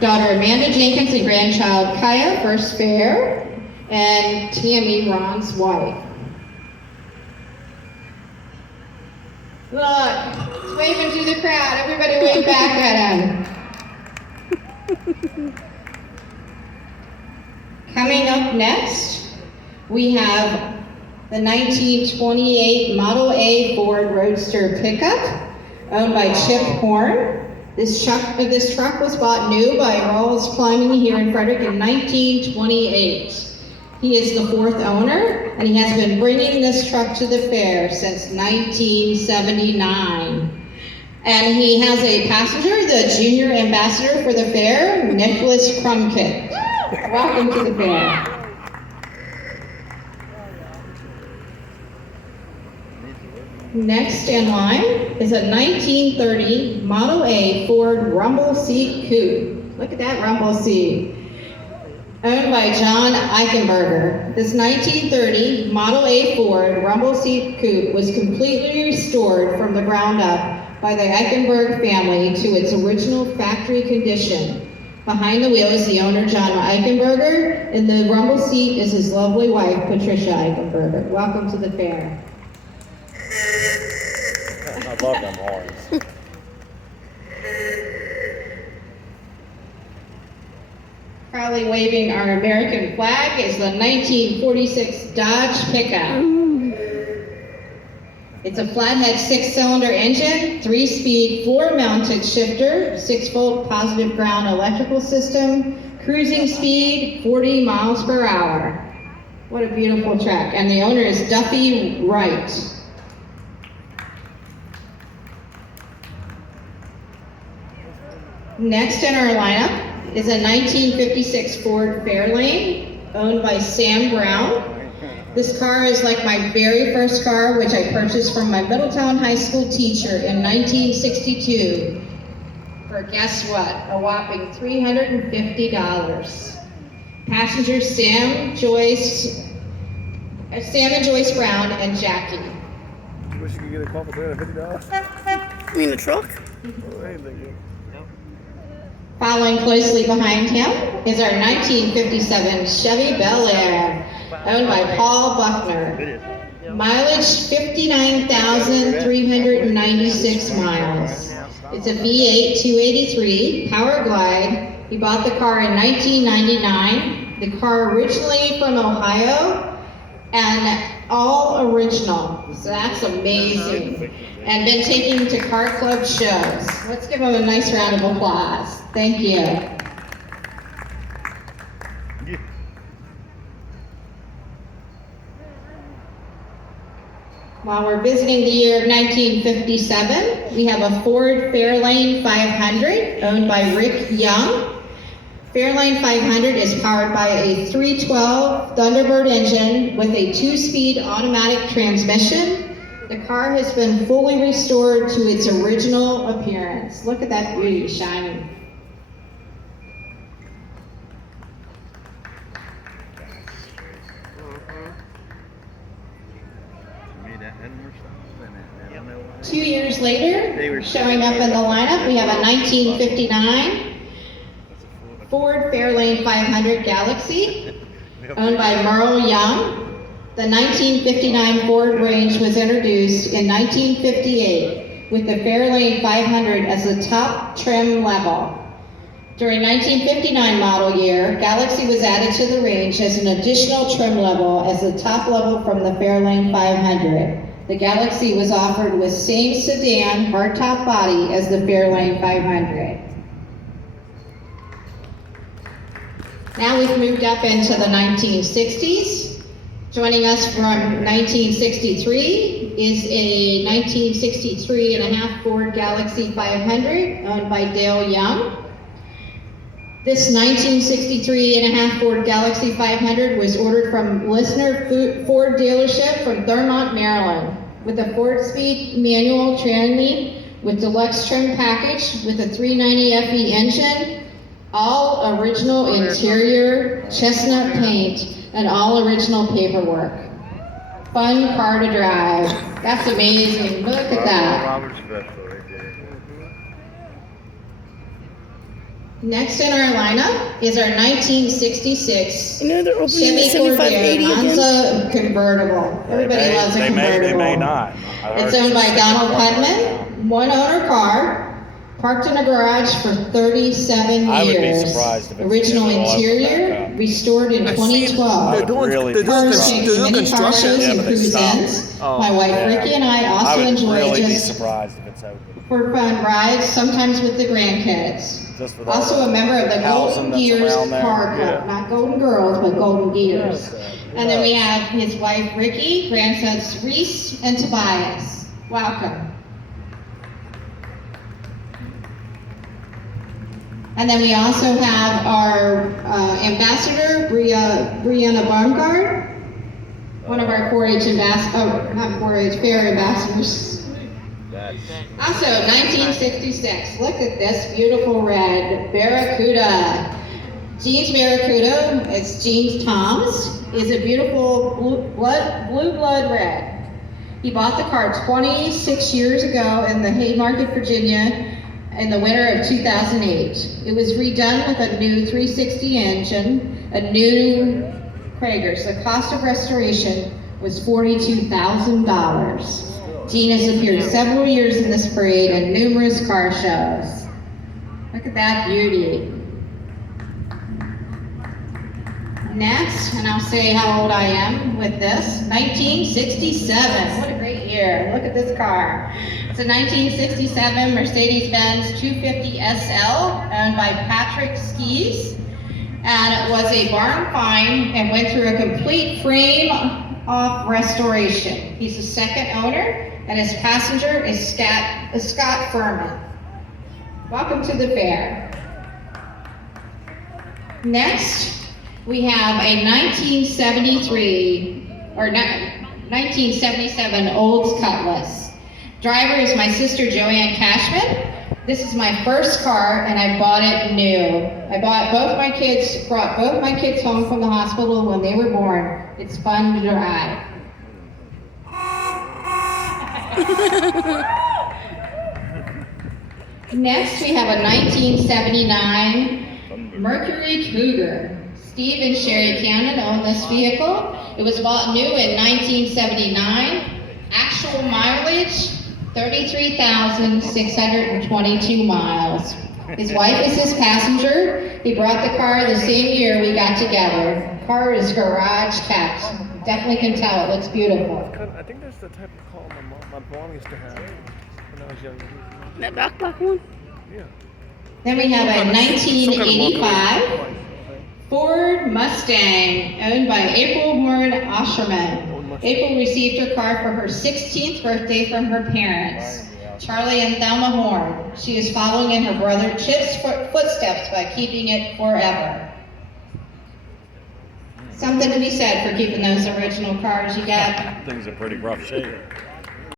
Daughter Amanda Jenkins and grandchild Kaya, first fair, and Tammy, Ron's wife. Look, it's waving to the crowd. Everybody wave back at him. Coming up next, we have the 1928 Model A Ford Roadster pickup, owned by Chip Horn. This truck was bought new by Rawls Plumbing here in Frederick in 1928. He is the fourth owner, and he has been bringing this truck to the fair since 1979. And he has a passenger, the junior ambassador for the fair, Nicholas Crumkit. Welcome to the fair. Next in line is a 1930 Model A Ford rumble seat coupe. Look at that rumble seat. Owned by John Eichenberger. This 1930 Model A Ford rumble seat coupe was completely restored from the ground up by the Eichenberg family to its original factory condition. Behind the wheel is the owner, John Eichenberger, and the rumble seat is his lovely wife, Patricia Eichenberger. Welcome to the fair. I love them horns. Proudly waving our American flag is the 1946 Dodge pickup. It's a flathead 6-cylinder engine, 3-speed floor-mounted shifter, 6-volt positive ground electrical system, cruising speed 40 miles per hour. What a beautiful truck. And the owner is Duffy Wright. Next in our lineup is a 1956 Ford Fairlane, owned by Sam Brown. This car is like my very first car, which I purchased from my Middletown High School teacher in 1962 for, guess what, a whopping $350. Passengers Sam and Joyce Brown, and Jackie. You wish you could get a car for $350? You mean the truck? Oh, anything. Following closely behind him is our 1957 Chevy Bel Air, owned by Paul Buckner. Mileage 59,396 miles. It's a V8 283 Power Glide. He bought the car in 1999. The car originally from Ohio and all original. So that's amazing. And been taken to car club shows. Let's give him a nice round of applause. Thank you. While we're visiting the year of 1957, we have a Ford Fairlane 500 owned by Rick Young. Fairlane 500 is powered by a 312 Thunderbird engine with a 2-speed automatic transmission. The car has been fully restored to its original appearance. Look at that beauty shining. Two years later, showing up in the lineup, we have a 1959 Ford Fairlane 500 Galaxy, owned by Merle Young. The 1959 Ford range was introduced in 1958 with the Fairlane 500 as the top trim level. During 1959 model year, Galaxy was added to the range as an additional trim level as the top level from the Fairlane 500. The Galaxy was offered with same sedan hardtop body as the Fairlane 500. Now we've moved up into the 1960s. Joining us from 1963 is a 1963 and a half Ford Galaxy 500 owned by Dale Young. This 1963 and a half Ford Galaxy 500 was ordered from Listener Ford dealership from Thurmont, Maryland, with a 4-speed manual tranny with deluxe trim package with a 390 FE engine, all original interior chestnut paint, and all original paperwork. Fun car to drive. That's amazing. Look at that. Next in our lineup is our 1966 You know they're opening the Chevy 7580 again? Monza convertible. Everybody loves a convertible. They may not. It's owned by Donald Putman, one owner car, parked in a garage for 37 years. I would be surprised if it's Original all opened interior, back up. restored in 2012. They're doing Cars takes many car shows Yeah, and but they cruise stopped. ins. My wife Yeah. Ricky and I I also would enjoy really be just surprised if it's open. for fun rides, sometimes with the grandkids. Just with all Also a member of the housing Golden that's Gears around there. Car Club, Yeah. not Golden Girls, but Golden Gears. Okay. And then we have his wife Ricky, grandsons Reese and Tobias. Welcome. And then we also have our ambassador, Brianna Baumgart, one of our 4-H not 4-H, fair ambassadors. Also, 1966, look at this beautiful red Barracuda. Jean's Barracuda, it's Jean's Tom's, is a beautiful blue blood red. He bought the car 26 years ago in the Haymarket, Virginia, in the winter of 2008. It was redone with a new 360 engine, a new Kragers. The cost of restoration was $42,000. Jean has appeared several years in this parade and numerous car shows. Look at that beauty. Next, and I'll say how old I am with this, 1967. What a great year. Look at this car. It's a 1967 Mercedes-Benz 250 SL owned by Patrick Skees. And it was a barn find and went through a complete frame-off restoration. He's the second owner, and his passenger is Scott Furman. Welcome to the fair. Next, we have a 1977 Olds Cutlass. Driver is my sister Joanne Chapman. This is my first car, and I bought it new. I brought both my kids home from the hospital when they were born. It's fun to drive. Next, we have a 1979 Mercury Cougar. Steve and Sherry Cannon own this vehicle. It was bought new in 1979. Actual mileage, 33,622 miles. His wife is his passenger. He brought the car the same year we got together. Car is garage kept. Definitely can tell, it looks beautiful. I think that's the type of car my mom used to have when I was younger. That black one? Yeah. Then we have a 1985 Ford Mustang owned by April Horn Osherman. April received her car for her 16th birthday from her parents, Charlie and Thelma Horn. She is following in her brother Chip's footsteps by keeping it forever. Something to be said for keeping those original cars you got. Things are pretty rough shape.